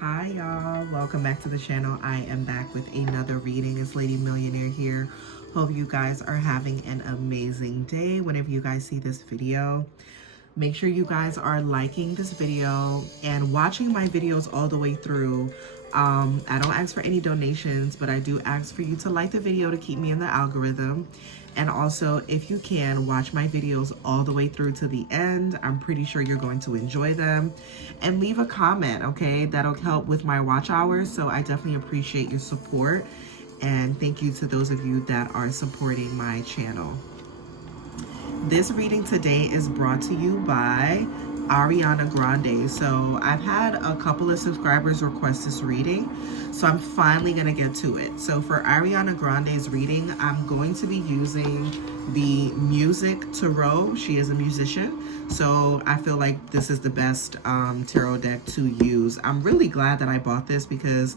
Hi y'all, welcome back to the channel. I am back with another reading. It's Lady Millionaire here. Hope you guys are having an amazing day whenever you guys see this video. Make sure you guys are liking this video and watching my videos all the way through. I don't ask for any donations, but I do ask for you to like the video to keep me in the algorithm. And also, if you can, watch my videos all the way through to the end. I'm pretty sure you're going to enjoy them. And leave a comment, okay? That'll help with my watch hours, so I definitely appreciate your support. And thank you to those of you that are supporting my channel. This reading today is brought to you by Ariana Grande. So I've had a couple of subscribers request this reading, so I'm finally gonna get to it. So for Ariana Grande's reading, I'm going to be using the Music Tarot. She is a musician, so I feel like this is the best tarot deck to use. I'm really glad that I bought this because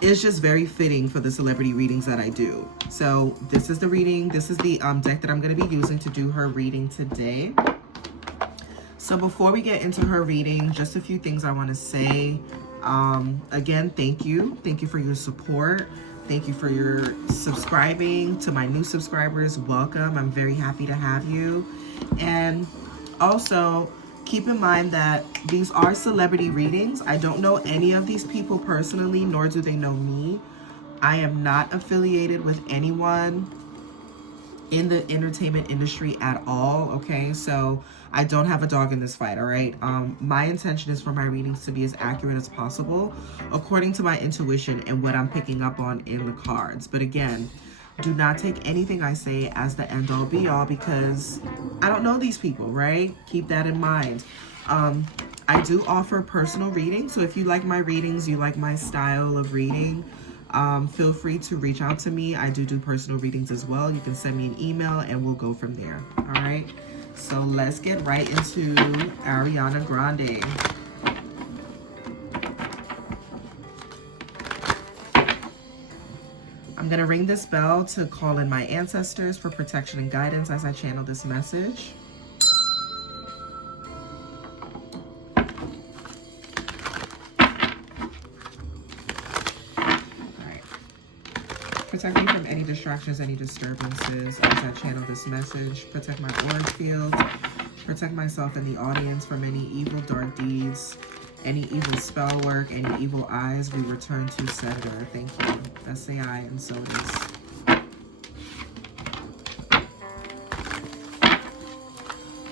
it's just very fitting for the celebrity readings that I do. So this is the reading. This is the deck that I'm going to be using to do her reading today. So before we get into her reading, just a few things I want to say. Again, thank you. Thank you for your support. Thank you for your subscribing. To my new subscribers, welcome. I'm very happy to have you. And also, keep in mind that these are celebrity readings. I don't know any of these people personally, nor do they know me. I am not affiliated with anyone in the entertainment industry at all, okay? So I don't have a dog in this fight, all right? My intention is for my readings to be as accurate as possible according to my intuition and what I'm picking up on in the cards. But again, do not take anything I say as the end-all be-all because I don't know these people, right? Keep that in mind. I do offer personal readings, so if you like my readings, you like my style of reading, feel free to reach out to me. I do personal readings as well. You can send me an email and we'll go from there, all right? So let's get right into Ariana Grande. I'm going to ring this bell to call in my ancestors for protection and guidance as I channel this message. Alright. Protect me from any distractions, any disturbances as I channel this message. Protect my aura field. Protect myself and the audience from any evil, dark deeds, any evil spell work, any evil eyes. We return to sender. Thank you. SAI, and so it is.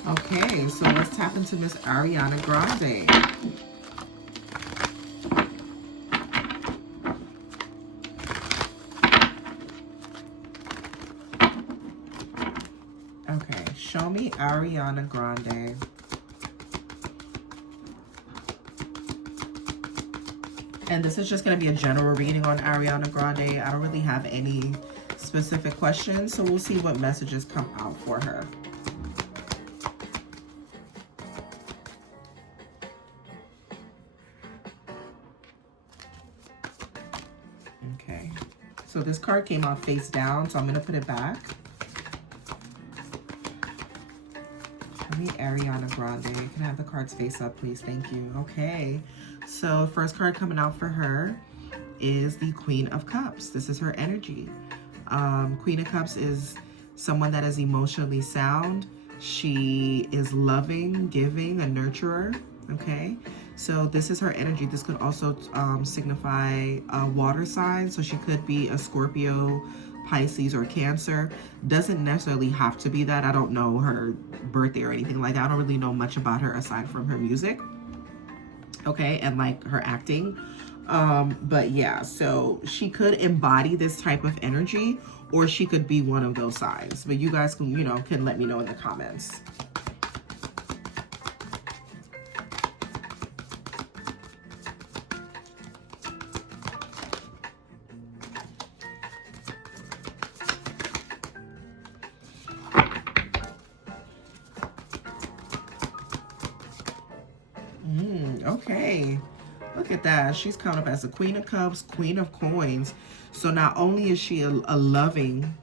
Okay, so let's tap into Miss Ariana Grande. Okay, show me Ariana Grande. And this is just going to be a general reading on Ariana Grande. I don't really have any specific questions, so we'll see what messages come out for her. Okay, so this card came out face down, so I'm going to put it back. Show me Ariana Grande. Can I have the cards face up, please? Thank you. Okay. So first card coming out for her is the Queen of Cups. This is her energy. Queen of Cups is someone that is emotionally sound. She is loving, giving, a nurturer, okay? So this is her energy. This could also signify a water sign. So she could be a Scorpio, Pisces, or Cancer. Doesn't necessarily have to be that. I don't know her birthday or anything like that. I don't really know much about her aside from her music. Okay, and like her acting. But yeah, so she could embody this type of energy, or she could be one of those signs. But you guys can, can let me know in the comments. Okay. Look at that. She's coming up as the Queen of Cups, Queen of Coins. So not only is she a loving,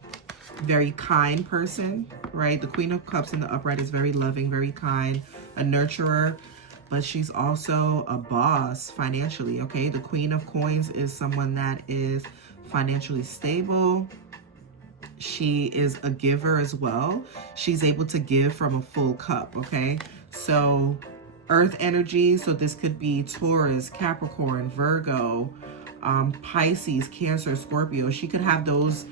very kind person, right? The Queen of Cups in the upright is very loving, very kind, a nurturer. but she's also a boss financially, okay? The Queen of Coins is someone that is financially stable. She is a giver as well. She's able to give from a full cup, okay? So earth energy, so this could be Taurus, Capricorn, Virgo, Pisces, Cancer, Scorpio. She could have those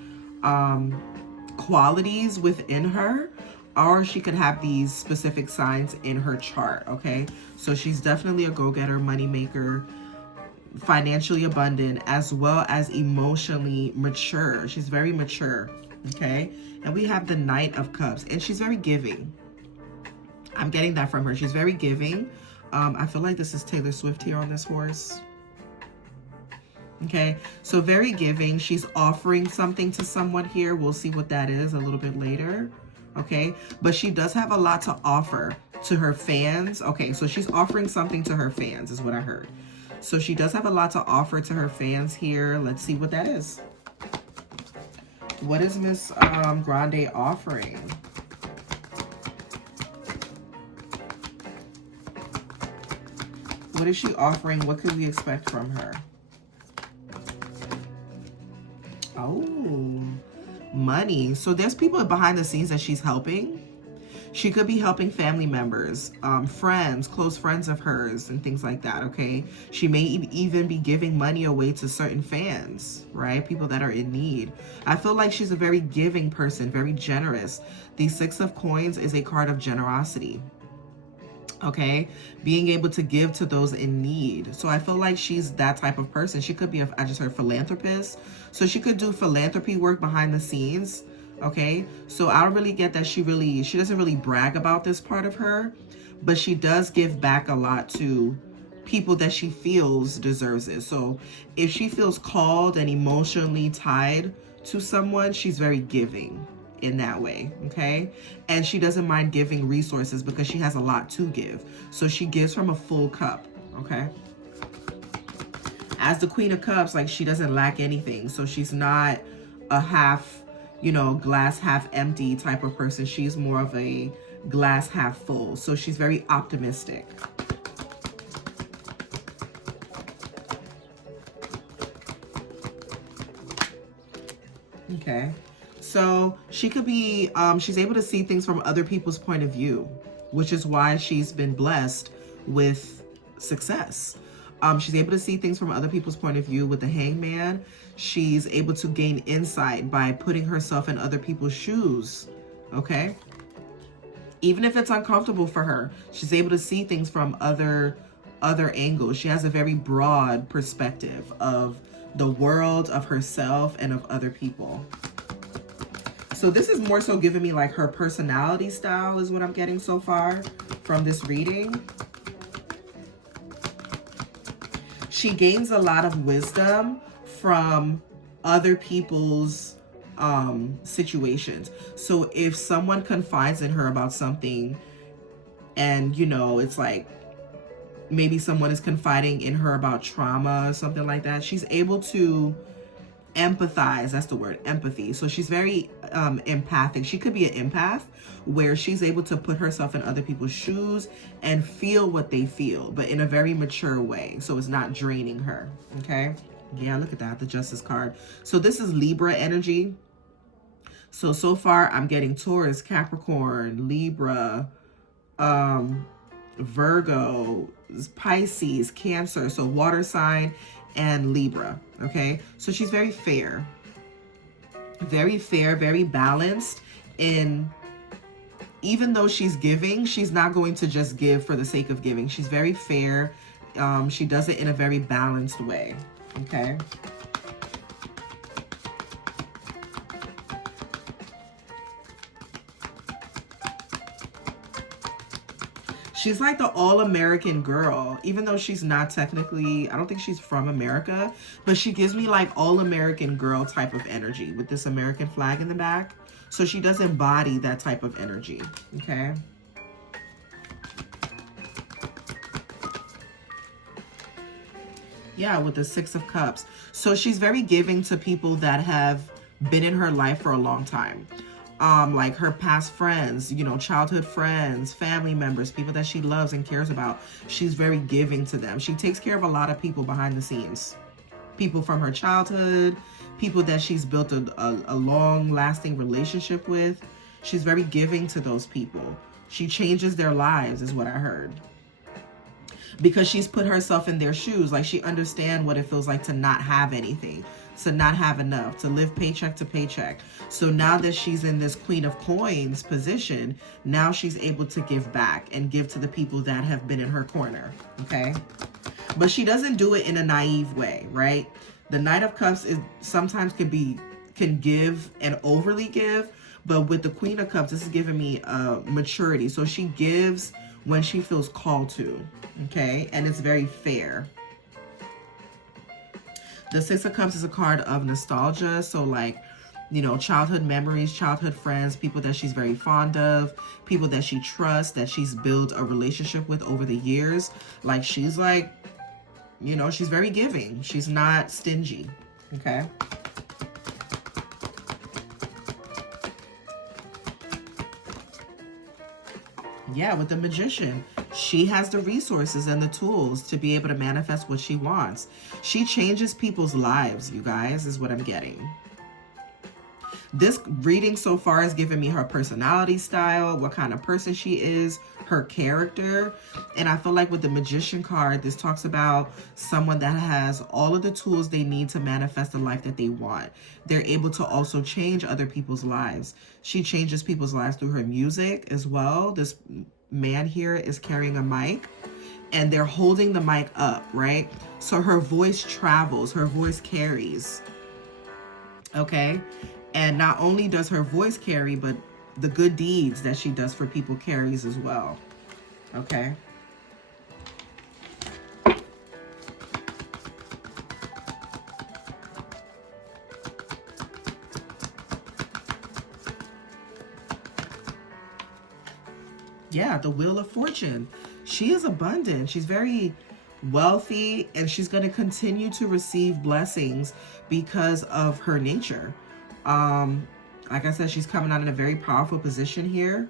qualities within her, or she could have these specific signs in her chart, okay? So she's definitely a go-getter, money maker, financially abundant, as well as emotionally mature. She's very mature, okay? And we have the Knight of Cups, and she's very giving. I'm getting that from her. She's very giving. I feel like this is Taylor Swift here on this horse. Okay, so very giving. She's offering something to someone here. We'll see what that is a little bit later. Okay, but she does have a lot to offer to her fans. Okay, so she's offering something to her fans is what I heard. So she does have a lot to offer to her fans here. Let's see what that is. What is Miss Grande offering? What is she offering? What could we expect from her? Oh, money. So there's people behind the scenes that she's helping. She could be helping family members, friends, close friends of hers, and things like that, okay? She may even be giving money away to certain fans, right? People that are in need. I feel like she's a very giving person, very generous. The Six of Coins is a card of generosity, okay? Being able to give to those in need. So I feel like she's that type of person. She could be, I just heard philanthropist. So she could do philanthropy work behind the scenes. Okay, so I don't really get that she doesn't really brag about this part of her, but she does give back a lot to people that she feels deserves it. So if she feels called and emotionally tied to someone, she's very giving in that way, okay? And she doesn't mind giving resources because she has a lot to give. So she gives from a full cup, okay? As the Queen of Cups, like, she doesn't lack anything. So she's not a half, you know, glass half empty type of person. She's more of a glass half full. So she's very optimistic. Okay. So she could be, she's able to see things from other people's point of view, which is why she's been blessed with success. She's able to see things from other people's point of view with the Hangman. She's able to gain insight by putting herself in other people's shoes, okay? Even if it's uncomfortable for her, she's able to see things from other angles. She has a very broad perspective of the world, of herself, and of other people. So this is more so giving me like her personality style is what I'm getting so far from this reading. She gains a lot of wisdom from other people's situations. So if someone confides in her about something and, you know, it's like maybe someone is confiding in her about trauma or something like that, she's able to empathize. That's the word, empathy. So she's very empathic. She could be an empath where she's able to put herself in other people's shoes and feel what they feel, but in a very mature way. So it's not draining her. Okay. Yeah, look at that, the Justice card. So this is Libra energy. So far I'm getting Taurus, Capricorn, Libra, Virgo, Pisces, Cancer. So water sign and Libra. Okay. So she's very fair, very balanced. In even though she's giving, she's not going to just give for the sake of giving. She's very fair. She does it in a very balanced way. Okay. She's like the all-American girl, even though she's not technically, I don't think she's from America, but she gives me like all-American girl type of energy with this American flag in the back. So she does embody that type of energy, okay? Yeah, with the Six of Cups. So she's very giving to people that have been in her life for a long time. like her past friends, you know, childhood friends, family members, people that she loves and cares about. She's very giving to them. She takes care of a lot of people behind the scenes. People from her childhood, people that she's built a long-lasting relationship with. She's very giving to those people. She changes their lives, is what I heard. Because she's put herself in their shoes. Like, she understands what it feels like to not have anything, to not have enough, to live paycheck to paycheck. So now that she's in this Queen of Coins position, now she's able to give back and give to the people that have been in her corner, okay? But she doesn't do it in a naive way, right? The Knight of Cups is sometimes can give and overly give, but with the Queen of Cups, this is giving me maturity. So she gives when she feels called to, okay? And it's very fair. The Six of Cups is a card of nostalgia. So like, you know, childhood memories, childhood friends, people that she's very fond of, people that she trusts, that she's built a relationship with over the years. Like, she's like, you know, she's very giving. She's not stingy, okay? Yeah, with the Magician, she has the resources and the tools to be able to manifest what she wants. She changes people's lives, you guys, is what I'm getting. This reading so far has given me her personality style, what kind of person she is, her character. And I feel like with the Magician card, this talks about someone that has all of the tools they need to manifest the life that they want. They're able to also change other people's lives. She changes people's lives through her music as well. This man here is carrying a mic and they're holding the mic up, right? So her voice travels, her voice carries, okay? And not only does her voice carry, but the good deeds that she does for people carries as well. Okay. Yeah, the Wheel of Fortune. She is abundant. She's very wealthy, and she's going to continue to receive blessings because of her nature. Like I said, she's coming out in a very powerful position here.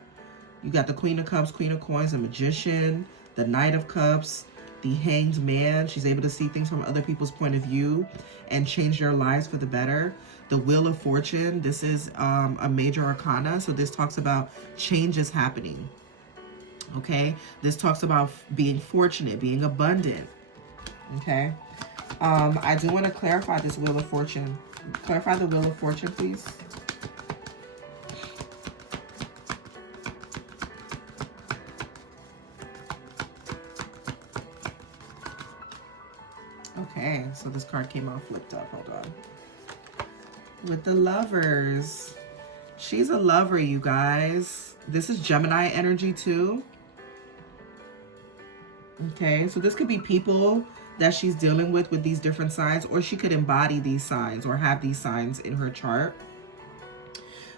You got the Queen of Cups, Queen of Coins, the Magician, the Knight of Cups, the Hanged Man. She's able to see things from other people's point of view and change their lives for the better. The Wheel of Fortune, this is a major arcana. So this talks about changes happening. Okay, this talks about being fortunate, being abundant. Okay, I do want to clarify this Wheel of Fortune. Clarify the Wheel of Fortune, please. Okay, so this card came out flipped up. Hold on. With the Lovers. She's a lover, you guys. This is Gemini energy too. Okay, so this could be people that she's dealing with these different signs, or she could embody these signs or have these signs in her chart.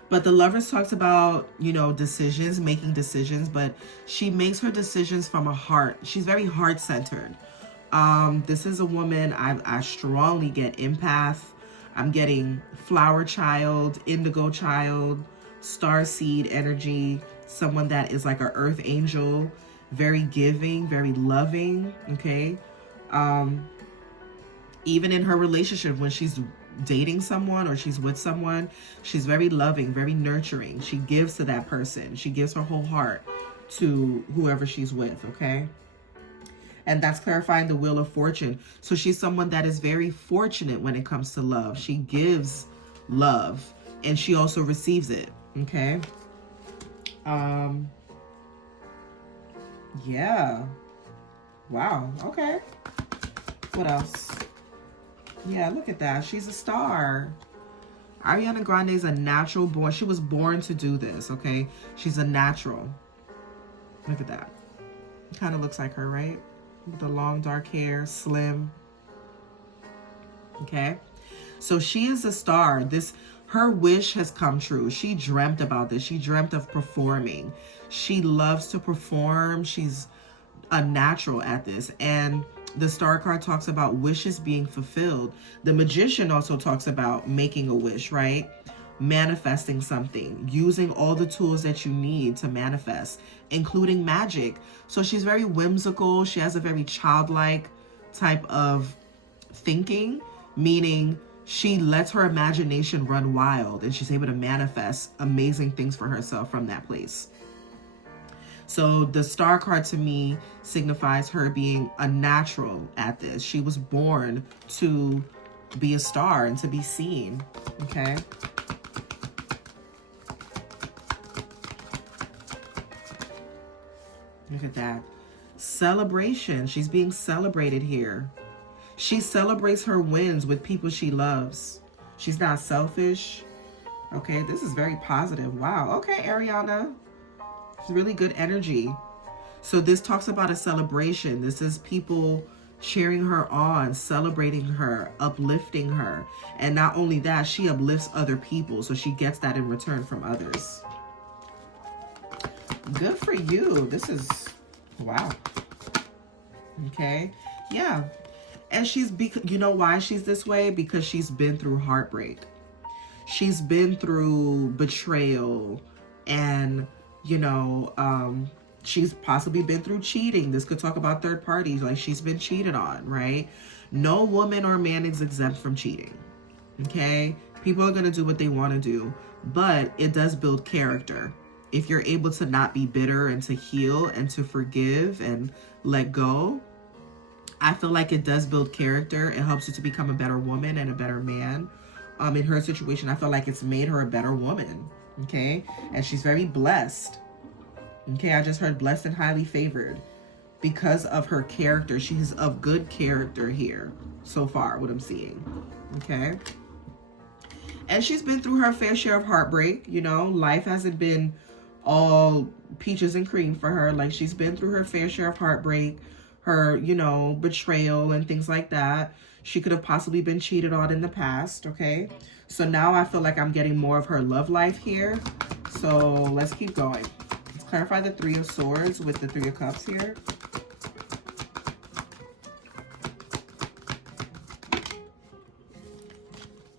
But the Lovers talks about, you know, decisions, making decisions, but she makes her decisions from a heart. She's very heart-centered. This is a woman, I strongly get empath. I'm getting flower child, indigo child, star seed energy, someone that is like an earth angel, very giving, very loving, okay? Even in her relationship, when she's dating someone or she's with someone, she's very loving, very nurturing. She gives to that person. She gives her whole heart to whoever she's with, okay? And that's clarifying the Wheel of Fortune. So she's someone that is very fortunate when it comes to love. She gives love and she also receives it, okay? Yeah. Wow, okay. What else? Yeah, look at that. She's a star. Ariana Grande is a natural born. She was born to do this, okay? She's a natural. Look at that. Kind of looks like her, right? With the long dark hair, slim. Okay? So she is a star. Her wish has come true. She dreamt about this. She dreamt of performing. She loves to perform. She's a natural at this. And the star card talks about wishes being fulfilled. The Magician also talks about making a wish, right? manifesting something, using all the tools that you need to manifest, including magic. So she's very whimsical. She has a very childlike type of thinking, meaning she lets her imagination run wild and she's able to manifest amazing things for herself from that place. So the star card to me signifies her being a natural at this. She was born to be a star and to be seen, okay? Look at that. Celebration. She's being celebrated here. She celebrates her wins with people she loves. She's not selfish. Okay, this is very positive. Wow. Okay, Ariana. It's really good energy. So this talks about a celebration. This is people cheering her on, celebrating her, uplifting her. And not only that, she uplifts other people. So she gets that in return from others. Good for you. This is, wow. Okay. Yeah. And you know why she's this way? Because she's been through heartbreak. She's been through betrayal and, you know, she's possibly been through cheating. This could talk about third parties. Like, she's been cheated on, right? No woman or man is exempt from cheating. Okay? People are going to do what they want to do, but it does build character. If you're able to not be bitter and to heal and to forgive and let go, I feel like it does build character. It helps you to become a better woman and a better man. In her situation, I feel like it's made her a better woman. Okay? And she's very blessed. Okay? I just heard blessed and highly favored because of her character. She's of good character here so far, what I'm seeing. Okay? And she's been through her fair share of heartbreak. You know, life hasn't been all peaches and cream for her. Like, she's been through her fair share of heartbreak, her, you know, betrayal and things like that. She could have possibly been cheated on in the past, okay? So now I feel like I'm getting more of her love life here. So let's keep going. Let's clarify the Three of Swords with the Three of Cups here.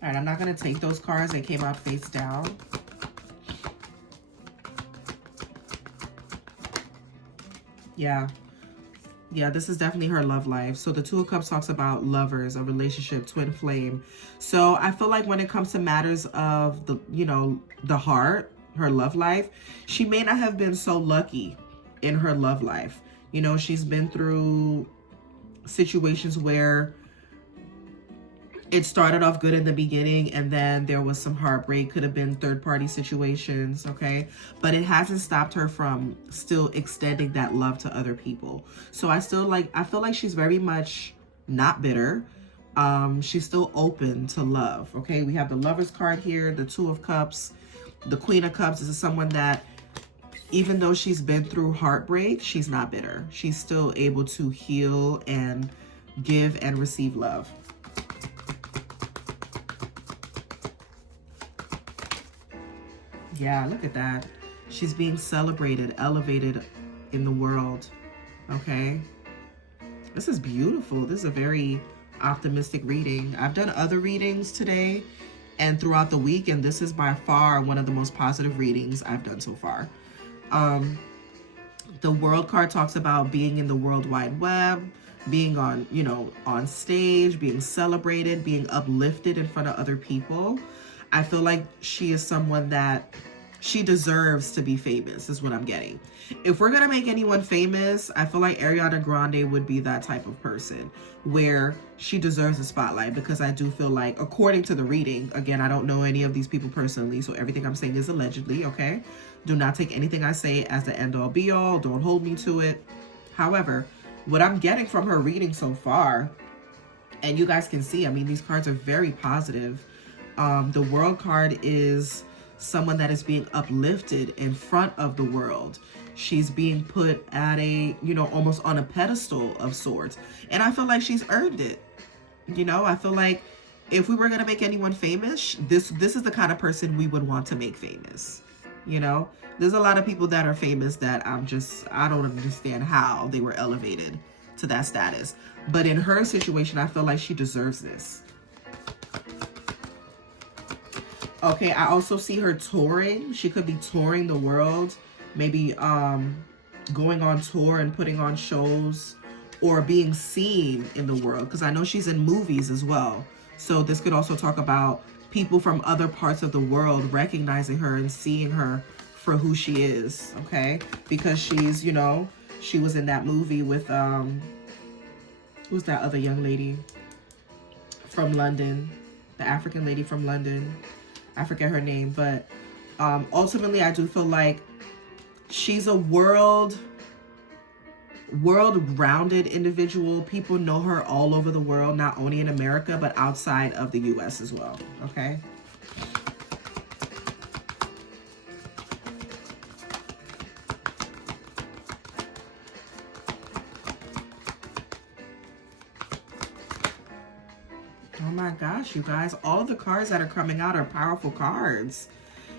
All right, I'm not going to take those cards. They came out face down. Yeah. Yeah, this is definitely her love life. So the Two of Cups talks about lovers, a relationship, twin flame. So I feel like when it comes to matters of the, you know, the heart, her love life, she may not have been so lucky in her love life. You know, she's been through situations where it started off good in the beginning and then there was some heartbreak. Could have been third-party situations, okay? But it hasn't stopped her from still extending that love to other people. So I feel like she's very much not bitter. She's still open to love, okay? We have the Lover's card here, the Two of Cups, the Queen of Cups. This is someone that, even though she's been through heartbreak, she's not bitter. She's still able to heal and give and receive love. Yeah, look at that. She's being celebrated, elevated in the world, okay? This is beautiful. This is a very optimistic reading. I've done other readings today and throughout the week, and this is by far one of the most positive readings I've done so far. The World card talks about being in the World Wide Web, being on, you know, on stage, being celebrated, being uplifted in front of other people. I feel like she is someone that she deserves to be famous, is what I'm getting. If we're going to make anyone famous, I feel like Ariana Grande would be that type of person where she deserves a spotlight, because I do feel like, according to the reading, again, I don't know any of these people personally, so everything I'm saying is allegedly, okay? Do not take anything I say as the end-all be-all. Don't hold me to it. However, what I'm getting from her reading so far, and you guys can see, I mean, these cards are very positive. The World card is someone that is being uplifted in front of the world. She's being put at a, you know, almost on a pedestal of sorts. And I feel like she's earned it. You know, I feel like if we were going to make anyone famous, this is the kind of person we would want to make famous. You know, there's a lot of people that are famous that I don't understand how they were elevated to that status. But in her situation, I feel like she deserves this. Okay, I also see her touring. She could be touring the world, maybe going on tour and putting on shows, or being seen in the world, because I know she's in movies as well. So this could also talk about people from other parts of the world recognizing her and seeing her for who she is, okay? Because she's, you know, she was in that movie with who's that other young lady from London, the African lady from London. I forget her name, but ultimately I do feel like she's a world-rounded individual. People know her all over the world, not only in America, but outside of the US as well, okay? Oh my gosh, you guys, all of the cards that are coming out are powerful cards.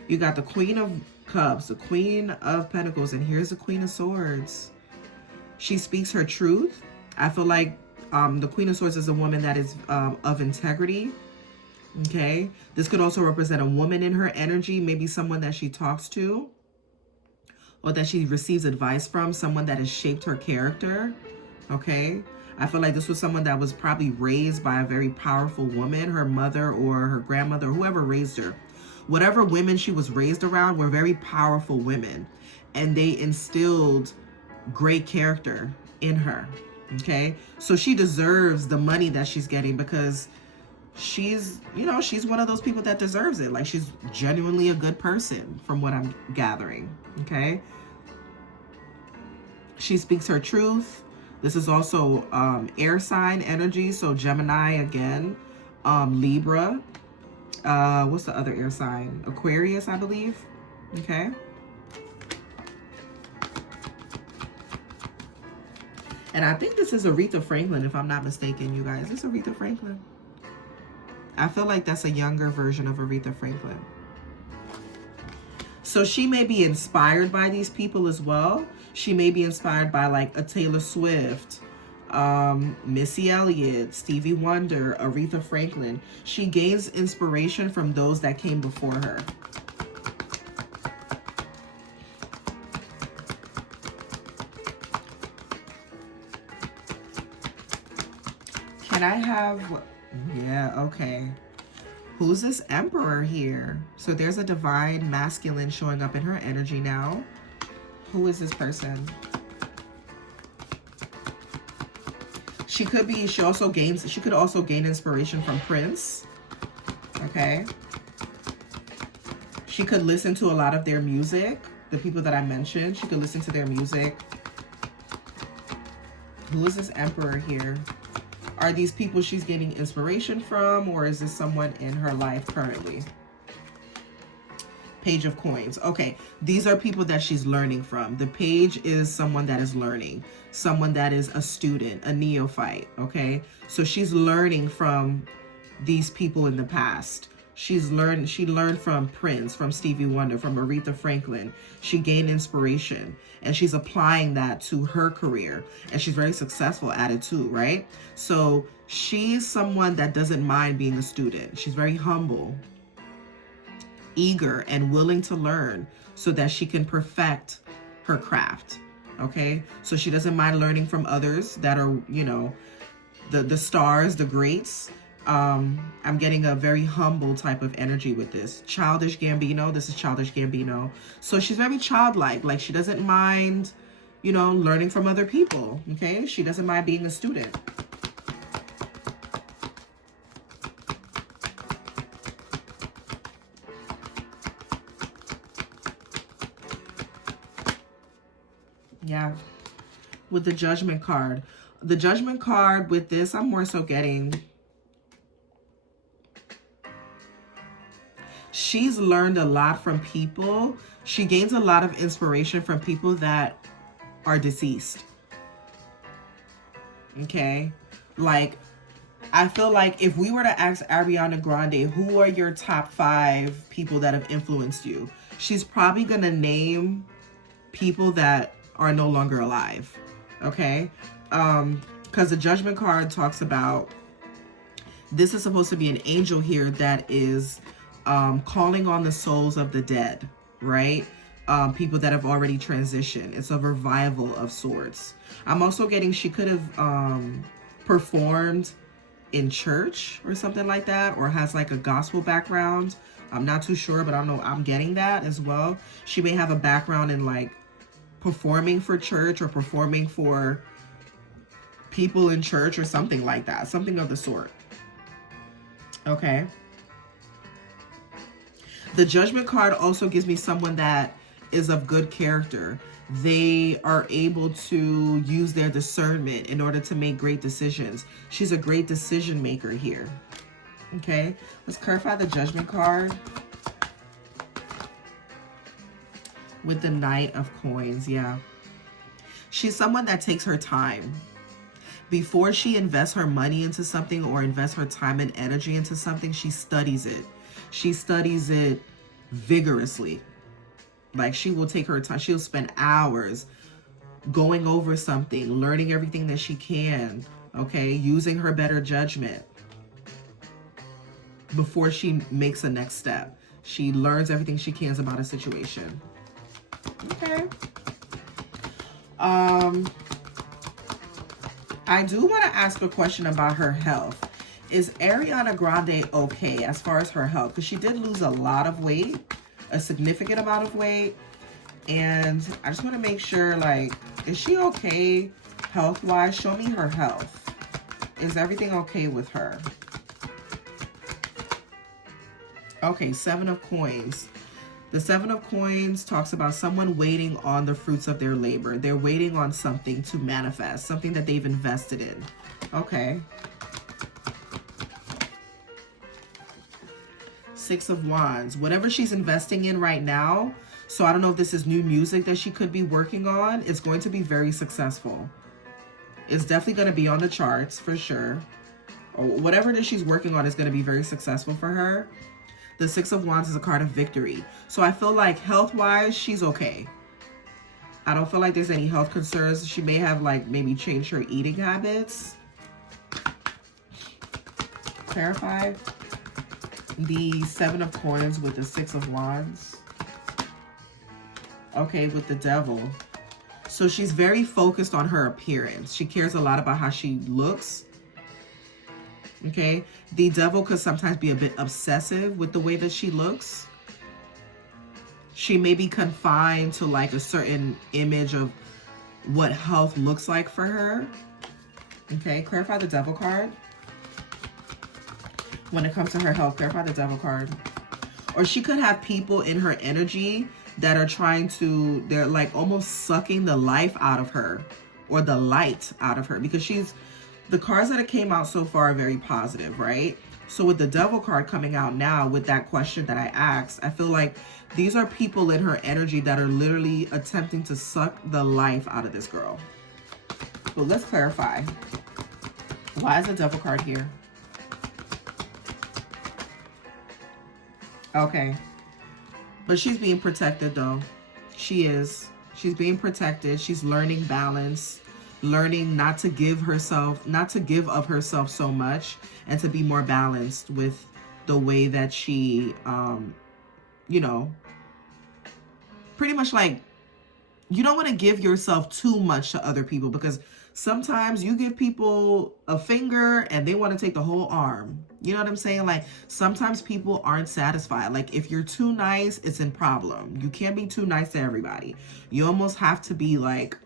You got the Queen of Cups, the Queen of Pentacles, and here's the Queen of Swords. She speaks her truth. I feel like the Queen of Swords is a woman that is of integrity. Okay. This could also represent a woman in her energy, maybe someone that she talks to or that she receives advice from, someone that has shaped her character. Okay. I feel like this was someone that was probably raised by a very powerful woman, her mother or her grandmother, whoever raised her. Whatever women she was raised around were very powerful women, and they instilled great character in her. Okay, so she deserves the money that she's getting because she's, you know, she's one of those people that deserves it. Like, she's genuinely a good person from what I'm gathering. Okay, she speaks her truth. This is also air sign energy, so Gemini again, Libra. What's the other air sign? Aquarius, I believe. Okay. And I think this is Aretha Franklin, if I'm not mistaken, you guys. Is this Aretha Franklin? I feel like that's a younger version of Aretha Franklin. So she may be inspired by these people as well. She may be inspired by like a Taylor Swift, Missy Elliott, Stevie Wonder, Aretha Franklin. She gains inspiration from those that came before her. Can I have, yeah, okay. Who's this Emperor here? So there's a divine masculine showing up in her energy now. Who is this person? She could be, she could also gain inspiration from Prince. Okay. She could listen to a lot of their music. The people that I mentioned, she could listen to their music. Who is this Emperor here? Are these people she's getting inspiration from, or is this someone in her life currently? Page of Coins. Okay, these are people that she's learning from. The Page is someone that is learning, someone that is a student, a neophyte. Okay, so she's learning from these people in the past. She learned from Prince, from Stevie Wonder, from Aretha Franklin. She gained inspiration and she's applying that to her career, and she's very successful at it too, right? So she's someone that doesn't mind being a student. She's very humble, eager, and willing to learn so that she can perfect her craft. Okay, so she doesn't mind learning from others that are, you know, the stars, the greats. I'm getting a very humble type of energy with this. Childish Gambino. This is Childish Gambino. So she's very childlike. Like, she doesn't mind, you know, learning from other people. Okay, she doesn't mind being a student. Yeah, with the Judgment card. The Judgment card with this, I'm more so getting, she's learned a lot from people. She gains a lot of inspiration from people that are deceased. Okay? Like, I feel like if we were to ask Ariana Grande, who are your top 5 people that have influenced you? She's probably going to name people that are no longer alive. Okay? Because the Judgment card talks about, this is supposed to be an angel here that is calling on the souls of the dead, right? People that have already transitioned. It's a revival of sorts. I'm also getting she could have performed in church or something like that, or has like a gospel background. I'm not too sure, but I don't know. I'm getting that as well. She may have a background in like performing for church or performing for people in church or something like that. Something of the sort. Okay. The Judgment card also gives me someone that is of good character. They are able to use their discernment in order to make great decisions. She's a great decision maker here. Okay, let's clarify the Judgment card with the Knight of Coins. Yeah, she's someone that takes her time. Before she invests her money into something or invests her time and energy into something, she studies it. She studies it vigorously. Like, she will take her time. She'll spend hours going over something, learning everything that she can, okay? Using her better judgment before she makes a next step. She learns everything she can about a situation. Okay. I do want to ask a question about her health. Is Ariana Grande okay as far as her health? Because she did lose a lot of weight, a significant amount of weight. And I just want to make sure, like, is she okay health-wise? Show me her health. Is everything okay with her? Okay, 7 of Coins. The 7 of Coins talks about someone waiting on the fruits of their labor. They're waiting on something to manifest, something that they've invested in. Okay. 6 of Wands. Whatever she's investing in right now, so I don't know if this is new music that she could be working on, it's going to be very successful. It's definitely going to be on the charts for sure. Or whatever it is she's working on is going to be very successful for her. The 6 of Wands is a card of victory. So I feel like health-wise, she's okay. I don't feel like there's any health concerns. She may have, like, maybe changed her eating habits. Clarify the 7 of Coins with the 6 of Wands. Okay, with the Devil. So she's very focused on her appearance. She cares a lot about how she looks. Okay, the Devil could sometimes be a bit obsessive with the way that she looks. She may be confined to like a certain image of what health looks like for her. Okay, clarify the Devil card. When it comes to her health, clarify the Devil card. Or she could have people in her energy that are trying to, they're like almost sucking the life out of her or the light out of her, because she's, the cards that came out so far are very positive, right? So with the Devil card coming out now with that question that I asked, I feel like these are people in her energy that are literally attempting to suck the life out of this girl. But let's clarify. Why is the Devil card here? Okay. But she's being protected though. She is. She's being protected. She's learning balance. Learning not to give of herself so much, and to be more balanced with the way that she, you know, pretty much like, you don't want to give yourself too much to other people, because sometimes you give people a finger and they want to take the whole arm. You know what I'm saying? Like, sometimes people aren't satisfied. Like, if you're too nice, it's a problem. You can't be too nice to everybody. You almost have to be like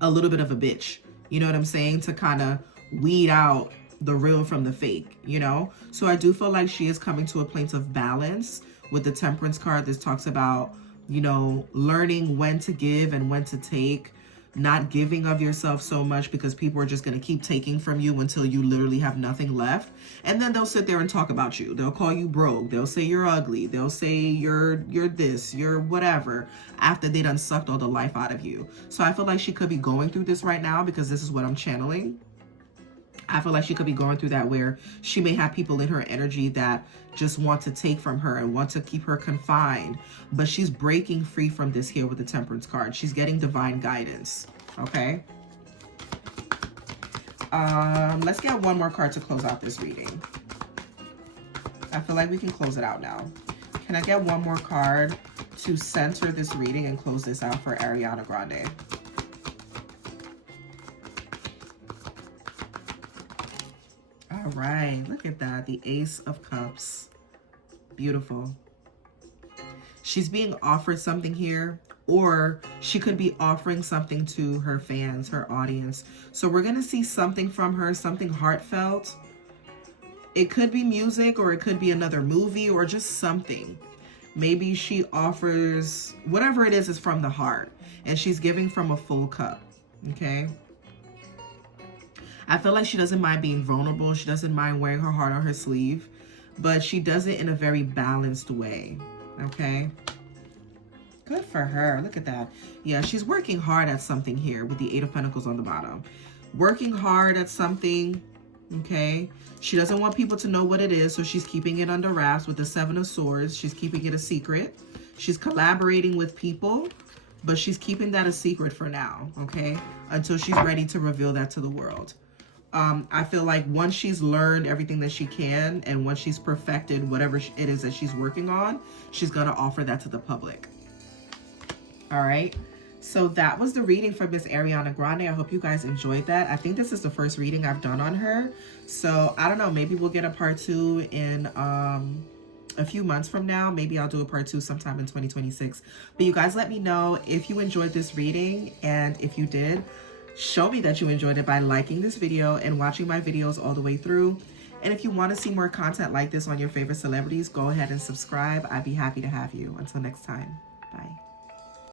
a little bit of a bitch, you know what I'm saying, to kind of weed out the real from the fake, you know? So I do feel like she is coming to a place of balance with the Temperance card. This talks about, you know, learning when to give and when to take, not giving of yourself so much, because people are just going to keep taking from you until you literally have nothing left. And then they'll sit there and talk about you. They'll call you broke. They'll say you're ugly. They'll say you're this, you're whatever, after they done sucked all the life out of you. So I feel like she could be going through this right now, because this is what I'm channeling. I feel like she could be going through that, where she may have people in her energy that just want to take from her and want to keep her confined. But she's breaking free from this here with the Temperance card. She's getting divine guidance. Okay. Let's get one more card to close out this reading. I feel like we can close it out now. Can I get one more card to center this reading and close this out for Ariana Grande? All right, look at that. The Ace of Cups. Beautiful. She's being offered something here, or she could be offering something to her fans, her audience. So we're going to see something from her, something heartfelt. It could be music, or it could be another movie, or just something. Maybe she offers, whatever it is from the heart, and she's giving from a full cup, okay? I feel like she doesn't mind being vulnerable. She doesn't mind wearing her heart on her sleeve, but she does it in a very balanced way, okay? Good for her. Look at that. Yeah, she's working hard at something here with the Eight of Pentacles on the bottom. Working hard at something, okay? She doesn't want people to know what it is, so she's keeping it under wraps with the Seven of Swords. She's keeping it a secret. She's collaborating with people, but she's keeping that a secret for now, okay? Until she's ready to reveal that to the world. I feel like once she's learned everything that she can, and once she's perfected whatever it is that she's working on, she's going to offer that to the public. All right. So that was the reading for Miss Ariana Grande. I hope you guys enjoyed that. I think this is the first reading I've done on her. So I don't know, maybe we'll get a part 2 in a few months from now. Maybe I'll do a part 2 sometime in 2026. But you guys let me know if you enjoyed this reading, and if you did, show me that you enjoyed it by liking this video and watching my videos all the way through. And if you want to see more content like this on your favorite celebrities, go ahead and subscribe. I'd be happy to have you. Until next time, bye.